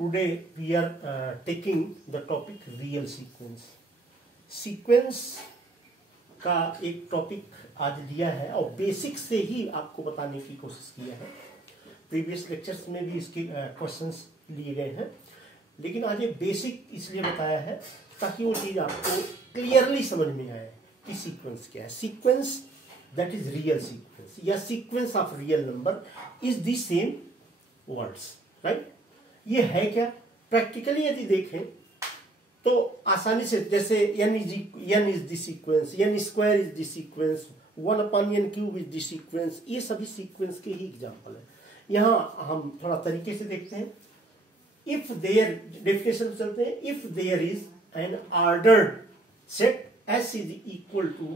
Today we are taking the topic real sequence. Sequence का एक topic आज लिया है और बेसिक से ही आपको बताने की कोशिश किया है। प्रीवियस लेक्चर्स में भी इसके क्वेश्चंस लिए गए हैं, लेकिन आज ये बेसिक इसलिए बताया है ताकि वो चीज़ आपको क्लियरली समझ में आए कि सीक्वेंस क्या है। Sequence that is real sequence या sequence of real number is the same words, right. ये है क्या? प्रैक्टिकली यदि देखें तो आसानी से, जैसे n is the sequence, n square is the sequence, 1/n cube is the sequence, ये सभी सीक्वेंस के ही एग्जांपल है। यहाँ हम थोड़ा तरीके से देखते हैं। इफ देयर डेफिनेशन चलते हैं, if there is an ordered set S is equal to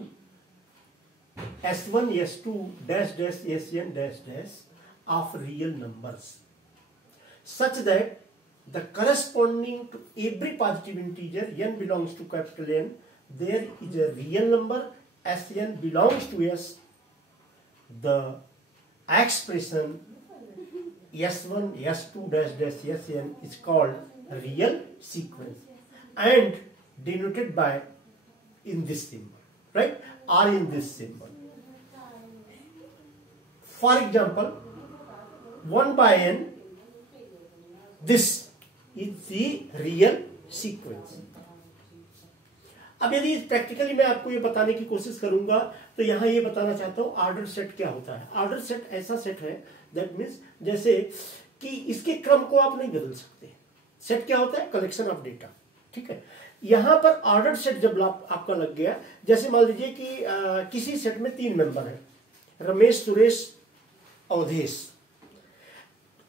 S1 S2 dash dash Sn dash dash of real numbers such that the corresponding to every positive integer n belongs to capital N, there is a real number Sn belongs to S. The expression S1 S2 dash dash Sn is called real sequence and denoted by in this symbol, right, or in this symbol. For example, 1/n, this is the real sequence. अब यदि practically मैं आपको ये बताने की कोशिश करूंगा तो यहां ये बताना चाहता हूं ऑर्डर सेट क्या होता है। ऑर्डर सेट ऐसा सेट है दैट मीन्स जैसे कि इसके क्रम को आप नहीं बदल सकते। सेट क्या होता है? कलेक्शन ऑफ डेटा, ठीक है। यहां पर ऑर्डर सेट जब आपका लग गया, जैसे मान लीजिए कि किसी सेट में 3 मेंबर हैं, रमेश, सुरेश, अवधेश।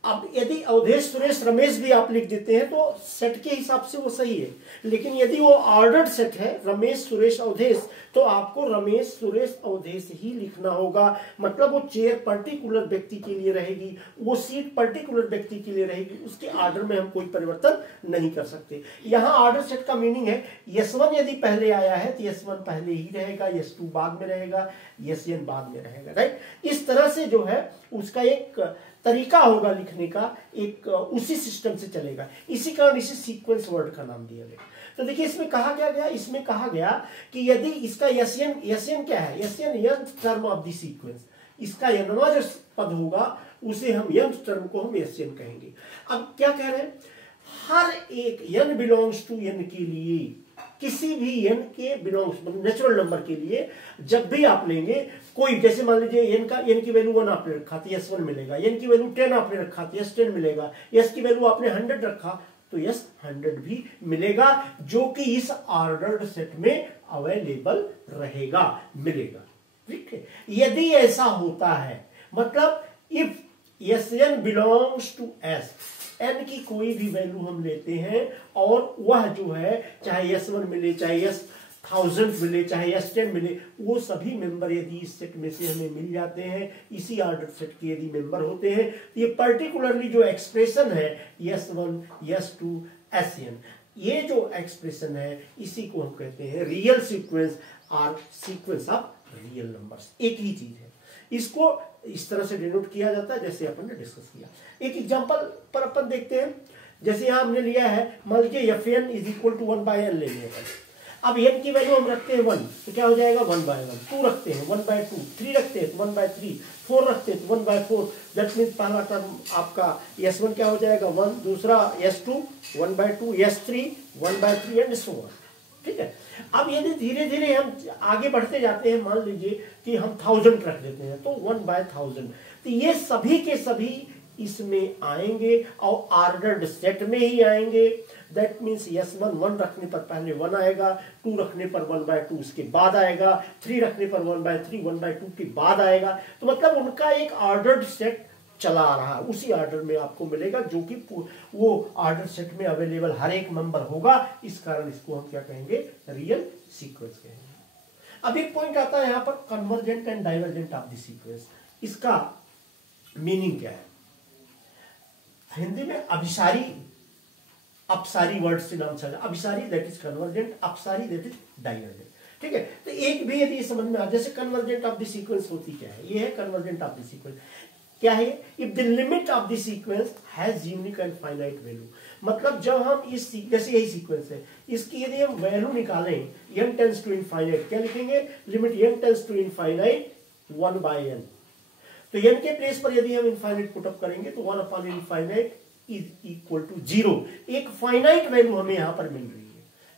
अब यदि अवधेश, सुरेश, रमेश भी आप लिख देते हैं तो सेट के हिसाब से वो सही है, लेकिन यदि वो ऑर्डर्ड सेट है रमेश, सुरेश, अवधेश, तो आपको रमेश, सुरेश, अवधेश ही लिखना होगा। मतलब वो चेयर पर्टिकुलर व्यक्ति के लिए रहेगी, वो सीट पर्टिकुलर व्यक्ति के लिए रहेगी, उसके ऑर्डर में हम कोई परिवर्तन नहीं कर सकते। यहाँ ऑर्डर सेट का मीनिंग है S1 यदि पहले आया है तो S1 पहले ही रहेगा, S2 बाद में रहेगा, Sn बाद में रहेगा, राइट। इस तरह से जो है उसका एक तरीका होगा लिखने का, एक उसी सिस्टम से चलेगा। इसी कारण इसे सीक्वेंस वर्ड का नाम दिया गया। तो देखिए इसमें कहा क्या गया, इसमें कहा गया कि यदि इसका Sn क्या है? Sn nth term of the sequence, इसका nवां जो पद होगा उसे हम nth टर्म को हम Sn कहेंगे। अब क्या कह रहे हैं? हर एक n बिलोंग्स टू n के लिए, किसी भी n के बिलोंग्स नेचुरल नंबर के लिए जब भी आप लेंगे कोई, जैसे मान लीजिए n की वैल्यू 1 आपने रखा तो S1 मिलेगा, n की वैल्यू 10 आपने रखा तो S10 मिलेगा, s की वैल्यू आपने 100 रखा तो S100 भी मिलेगा, जो कि इस ऑर्डर्ड सेट में अवेलेबल रहेगा, मिलेगा, ठीक है। यदि ऐसा होता है, मतलब if Sn belongs to S, n की कोई भी वैल्यू हम लेते हैं और वह जो है चाहे S1 मिले, चाहे S1000 मिले, चाहे S10 मिले, वो सभी मेंबर यदि इस सेट में से हमें मिल जाते हैं, इसी ऑर्डर सेट के यदि मेंबर होते हैं, तो ये पर्टिकुलरली जो एक्सप्रेशन है S1 S2 Sn, ये जो एक्सप्रेशन है इसी को हम कहते हैं रियल सीक्वेंस और सीक्वेंस ऑफ रियल नंबर्स। एक ही चीज है, इसको इस तरह से डिनोट किया जाता है जैसे अपन ने डिस्कस किया। एक एग्जांपल पर अपन देखते हैं, जैसे यहां हमने लिया है, मान लीजिए Fn is equal to 1/n ले लिया। अब n की वैल्यू हम रखते हैं 1 तो क्या हो जाएगा 1/1, 2 रखते हैं 1/2, 3 रखते हैं तो 1/3, 4 रखते हैं तो 1/4। दैट मीन्स पहला टर्म आपका S1 क्या हो जाएगा 1, दूसरा S2 1/2, S3 1/3 and so on, ठीक है। अब यदि धीरे धीरे हम आगे बढ़ते जाते हैं, मान लीजिए कि हम 1000 रख देते हैं तो 1/1000, तो ये सभी के सभी इसमें आएंगे और ऑर्डर्ड सेट में ही आएंगे। दैट मीन्स S1 1 रखने पर पहले 1 आएगा, 2 रखने पर 1/2 उसके बाद आएगा, 3 रखने पर 1/3 1/2 के बाद आएगा। तो मतलब उनका एक ऑर्डर्ड सेट चला आ रहा है, उसी ऑर्डर में आपको मिलेगा, जो कि वो ऑर्डर सेट में अवेलेबल हर एक मेंबर होगा। इस कारण इसको हम क्या कहेंगे? रियल सीक्वेंस कहेंगे। अब एक पॉइंट आता है यहाँ पर, convergent and divergent of the sequence. इसका मीनिंग क्या है? हिंदी में अभिसारी अपसारी वर्ड से नाम चला, अभिसारी दैट इज कन्वर्जेंट, अपसारी दैट इज डाइवर्जेंट, ठीक है। तो एक भी यदि समझ में आ, जैसे कन्वर्जेंट ऑफ द सीक्वेंस होती क्या है, ये है कन्वर्जेंट ऑफ द सीक्वेंस। क्या है, if the limit of the sequence has unique and finite value, मतलब जब हम इस जैसे यही सीक्वेंस है, इसकी यदि हम वैल्यू निकालें n टेंस टू इनफाइनाइट, क्या लिखेंगे, limit n tends to infinite 1/n, तो n के प्लेस पर यदि हम इनफाइनाइट पुटअप करेंगे तो 1 इनफाइनाइट इज इक्वल टू 0, एक फाइनाइट वैल्यू हमें यहां पर मिल रही है।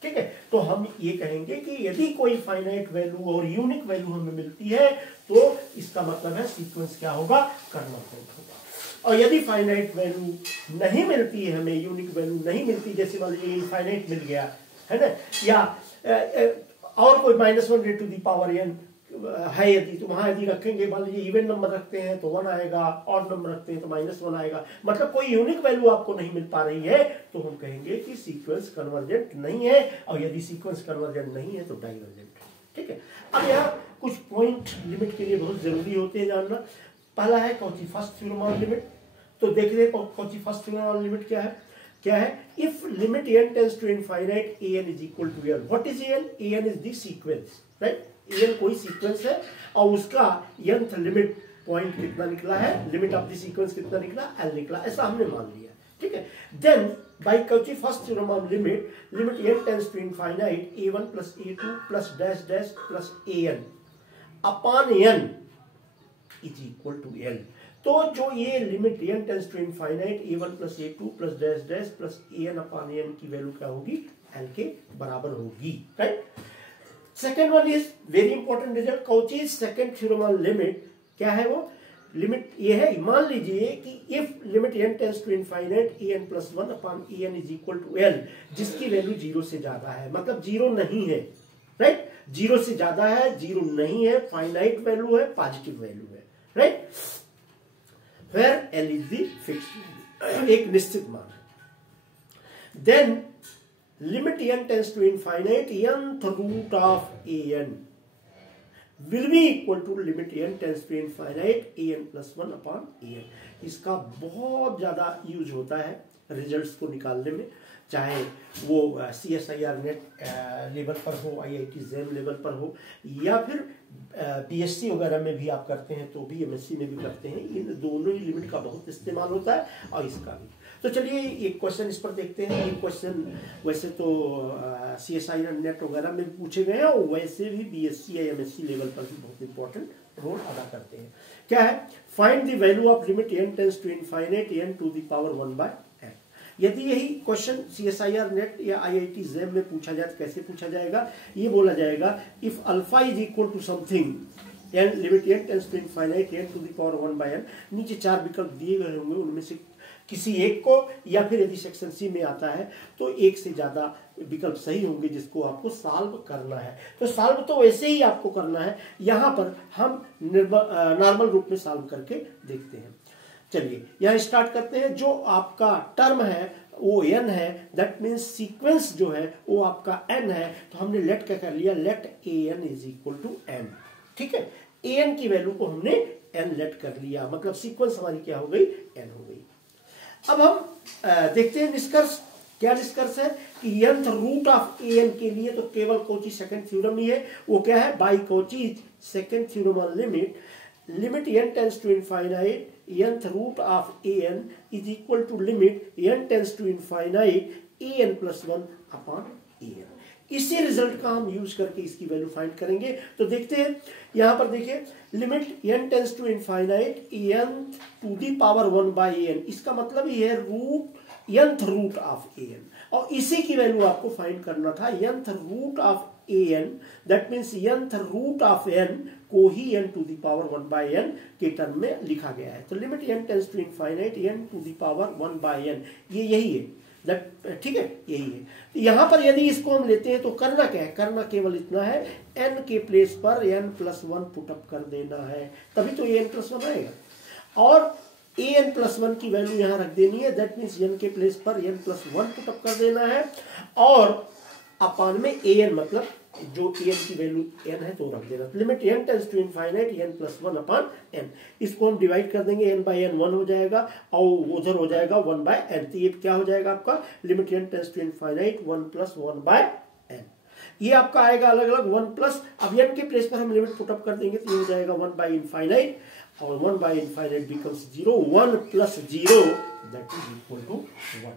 ठीक है, तो हम ये कहेंगे कि यदि कोई फाइनाइट वैल्यू और यूनिक वैल्यू हमें मिलती है तो इसका मतलब है सीक्वेंस क्या होगा, कन्वर्जेंट होगा। और यदि फाइनाइट वैल्यू नहीं मिलती है, हमें यूनिक वैल्यू नहीं मिलती, जैसे मान लीजिए इनफाइनाइट मिल गया है ना, या और कोई -1 टू दी पावर n है यदि, तो वहां यदि रखेंगे, मान लीजिए इवन नंबर रखते हैं तो 1 आएगा, ऑड नंबर रखते हैं तो -1 आएगा, मतलब कोई यूनिक वैल्यू आपको नहीं मिल पा रही है, तो हम कहेंगे कि सीक्वेंस कन्वर्जेंट नहीं है, और यदि सीक्वेंस कन्वर्जेंट नहीं है तो डाइवर्जेंट है। ठीक है, अब यहाँ कुछ पॉइंट लिमिट के लिए बहुत जरूरी होते हैं जानना। पहला है Cauchy first theorem on limit, तो देख रहे Cauchy first theorem on limit क्या है, if limit n tends to infinite an is equal to n, what is an is the sequence, right, an कोई सीक्वेंस है और उसका nth लिमिट पॉइंट कितना निकला है, लिमिट ऑफ द सीक्वेंस कितना निकला, l निकला, ऐसा हमने मान लिया। ठीक है, then by Cauchy first theorem on limit n tends to infinite a1 plus a2 plus dash dash plus an upon n is equal to l, तो जो ये limit n tends to infinite a1 plus a2 plus dash dash plus an upon n की value क्या होगी, l के बराबर होगी, right. Second one is very important result, Cauchy second theorem on limit क्या है, वो लिमिट ये है, मान लीजिए कि if limit n tends to infinite an plus 1 upon an is equal to l, जिसकी वैल्यू 0 से ज्यादा है, मतलब 0 नहीं है, राइट, 0 से ज्यादा है, 0 नहीं है, फाइनाइट वैल्यू है, पॉजिटिव वैल्यू है, right, where l is the fixed, एक निश्चित मान है। Then limit n tends to infinite nth root of an will be equal to limit n tends to infinite an plus 1 upon an। इसका बहुत ज्यादा use होता है रिजल्ट्स को निकालने में, चाहे वो CSIR नेट लेवल पर हो, IIT JAM लेवल पर हो, या फिर BSc वगैरह में भी आप करते हैं तो भी, MSc में भी करते हैं, इन दोनों ही लिमिट का बहुत इस्तेमाल होता है और इसका भी। तो चलिए एक क्वेश्चन इस पर देखते हैं। ये क्वेश्चन वैसे तो CSIR नेट वगैरह में पूछे गए हैं और वैसे भी BSc या MSc लेवल पर भी बहुत इंपॉर्टेंट रोल अदा करते हैं। क्या है, find the value of limit n tends to infinite n to the power 1/n। यदि यही क्वेश्चन CSIR नेट या IIT JAM में पूछा जाए तो कैसे पूछा जाएगा, ये बोला जाएगा if alpha is equal to something n limit n tends to infinite n to the power 1/n, नीचे 4 विकल्प दिए गए होंगे, उनमें से किसी एक को, या फिर यदि सेक्शन सी में आता है तो एक से ज्यादा विकल्प सही होंगे जिसको आपको सॉल्व करना है। तो सॉल्व तो वैसे ही आपको करना है, यहां पर हम नॉर्मल रूप में सॉल्व करके देखते हैं। चलिए यहां स्टार्ट करते हैं। जो आपका टर्म है वो n है, दैट मीन्स सीक्वेंस जो है वो आपका n है, तो हमने लेट क्या कर लिया, let an is equal to n। ठीक है, an की वैल्यू को हमने n लेट कर लिया, मतलब सीक्वेंस हमारी क्या हो गई, n हो गई। अब हम देखते हैं निष्कर्ष। क्या निष्कर्ष है कि nth रूट ऑफ an के लिए तो केवल कौची सेकंड थ्योरम ही है, वो क्या है, by Cauchy second theorem on limit n tends to infinite nth root of an is equal to limit n tends to infinite an plus 1 upon an। इसी result का हम यूज करके इसकी value find करेंगे। तो देखते हैं, यहां पर देखिए limit n tends to infinite n to the power 1/n, इसका मतलब ये है nth रूट ऑफ an, और इसी की वैल्यू आपको फाइंड करना था nth root of an, that means nth root of n को ही n to the power 1/n के टर्म में लिखा गया है। तो limit n tends to infinite n to the power 1/n, ये यही है, ठीक है, यही है। तो यहां पर यदि इसको हम लेते हैं तो करना क्या है, करना केवल इतना है, n के प्लेस पर n प्लस 1 पुटअप कर देना है, तभी तो n प्लस 1 आएगा, और an प्लस 1 की वैल्यू यहां रख देनी है, दैट मीन्स n के प्लेस पर n प्लस 1 पुटअप कर देना है, और अपान में an, मतलब जो an की वैल्यू n है तो रख देना। Limit n tends to infinite n plus 1 upon n, इसको हम डिवाइड कर देंगे, n बाई n 1 हो जाएगा और उधर हो जाएगा 1/n, तो ये क्या हो जाएगा आपका, limit n tends to infinite 1 plus 1/n। ये आपका आएगा अलग अलग 1 प्लस, अब n के प्लेस पर हम लिमिट पुटअप कर देंगे तो ये हो जाएगा 1/इनफाइनाइट, or 1 by infinite becomes 0. 1 plus 0, that is equal to 1.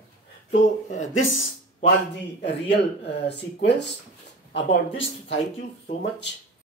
So this was the real sequence. About this, thank you so much.